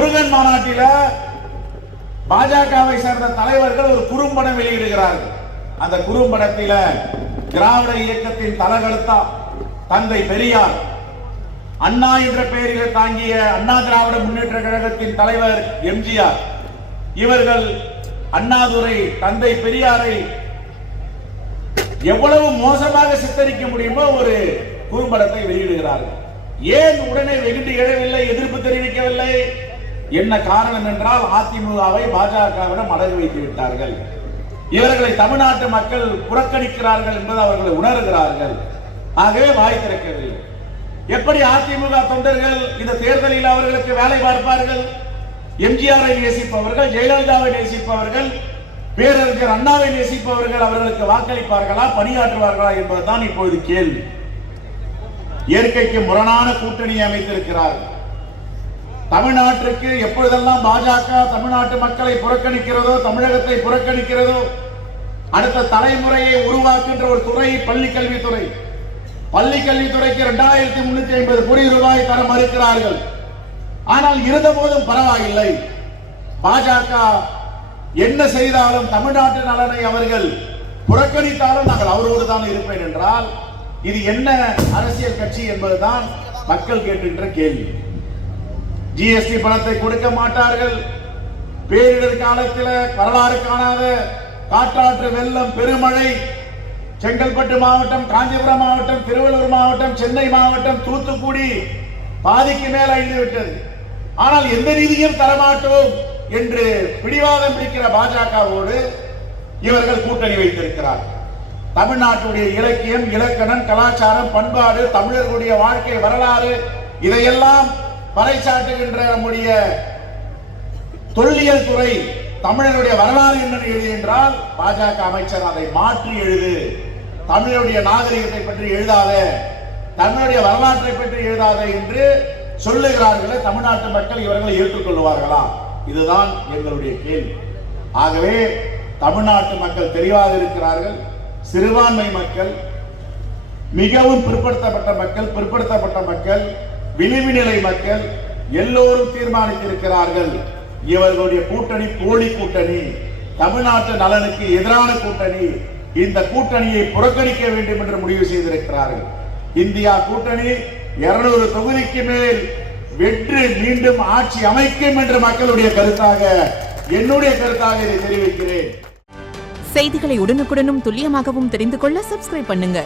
முருகன் மாநாட்டில பாஜகவை சேர்ந்த தலைவர்கள் ஒரு குறும்படம் வெளியிடுகிறார்கள். அந்த குறும்படத்தில திராவிட இயக்கத்தின் தலகர்த்தா தந்தை பெரியார், அண்ணா என்ற பெயரில் தாங்கிய அண்ணா திராவிட முன்னேற்ற கழகத்தின் தலைவர் எம்ஜிஆர், இவர்கள் அண்ணாதுரை தந்தை பெரியாரை எவ்வளவு மோசமாக சித்தரிக்க முடியுமோ ஒரு குறும்படத்தை வெளியிடுகிறார்கள். ஏன் உடனே வெகுண்டு எழவில்லை, எதிர்ப்பு தெரிவிக்கவில்லை? என்ன காரணம் என்றால் அதிமுகவை பாஜகவிடம் அடகு வைத்து விட்டார்கள். இவர்களை தமிழ்நாட்டு மக்கள் புறக்கணிக்கிறார்கள் என்பதை அவர்கள் உணர்கிறார்கள். ஆகவே வாய் திறக்கவில்லை. எப்படி அதிமுக தொண்டர்கள் இந்த தேர்தலில் அவர்களுக்கு வேலை பார்ப்பார்கள்? எம்ஜிஆரை நேசிப்பவர்கள், ஜெயலலிதாவை நேசிப்பவர்கள், பேரறிஞர் அண்ணாவை நேசிப்பவர்கள் அவர்களுக்கு வாக்களிப்பார்களா, பணியாற்றுவார்களா என்பதுதான் இப்பொழுது கேள்வி. இயற்கைக்கு முரணான கூட்டணியை அமைத்திருக்கிறார்கள். தமிழ்நாட்டிற்கு எப்பொழுதெல்லாம் பாஜக தமிழ்நாட்டு மக்களை புறக்கணிக்கிறதோ, தமிழகத்தை புறக்கணிக்கிறதோ, அடுத்த தலைமுறையை உருவாக்குகின்ற ஒரு துறை பள்ளிக்கல்வித்துறை. பள்ளிக்கல்வித்துறைக்கு 2350 கோடி ரூபாய் தர மறுக்கிறார்கள். ஆனால் இருந்த போதும் பரவாயில்லை, பாஜக என்ன செய்தாலும் தமிழ்நாட்டு நலனை அவர்கள் புறக்கணித்தாலும் நாங்கள் அவரோடு தான் இருப்பேன் என்றால் இது என்ன அரசியல் கட்சி என்பதுதான் மக்கள் கேட்கின்ற கேள்வி. ஜிஎஸ்டி பணத்தை கொடுக்க மாட்டார்கள். பேரிடர் காலத்தில் வரலாறு காணாத காற்றாற்று வெள்ளம், பெருமழை, செங்கல்பட்டு மாவட்டம், காஞ்சிபுரம் மாவட்டம், திருவள்ளூர் மாவட்டம், சென்னை மாவட்டம், தூத்துக்குடி பாதிக்கு மேல் அழிந்து விட்டது. ஆனால் எந்த நிதியும் தரமாட்டோம் என்று பிடிவாதம் பிடிக்கிற பாஜகவோடு இவர்கள் கூட்டணி வைத்திருக்கிறார். தமிழ்நாட்டுடைய இலக்கியம், இலக்கணம், கலாச்சாரம், பண்பாடு, தமிழர்களுடைய வாழ்க்கை வரலாறு இதையெல்லாம் பறைசாட்டுகின்ற நம்முடைய தொல்லியல் துறை தமிழருடைய வரலாறு என்ன எழுது என்றால் பாஜக அமைச்சர் அதை மாற்றி எழுது, தமிழருடைய நாகரிகத்தை பற்றி எழுதாத, தமிழுடைய வரலாற்றை பற்றி எழுதாத என்று சொல்லுகிறார்களே. தமிழ்நாட்டு மக்கள் இவர்களை ஏற்றுக்கொள்வார்களா? இதுதான் எங்களுடைய கேள்வி. ஆகவே தமிழ்நாட்டு மக்கள் தெளிவாக இருக்கிறார்கள். சிறுபான்மை மக்கள், மிகவும் பிற்படுத்தப்பட்ட மக்கள், விளிம்பு நிலை மக்கள் எல்லோரும் தீர்மானித்திருக்கிறார்கள். இவர்களுடைய கூட்டணி போலி கூட்டணி, தமிழ்நாட்டு நலனுக்கு எதிரான கூட்டணி. இந்த கூட்டணியை புறக்கணிக்க வேண்டும் என்று முடிவு செய்திருக்கிறார்கள். இந்தியா கூட்டணி 200 தொகுதிக்கு மேல் வெற்றி மீண்டும் ஆட்சி அமைக்கும் என்று மக்களுடைய கருத்தாக, என்னுடைய கருத்தாக இதை தெரிவிக்கிறேன். செய்திகளை உடனுக்குடனும் துல்லியமாகவும் தெரிந்து கொள்ள சப்ஸ்கிரைப் பண்ணுங்க.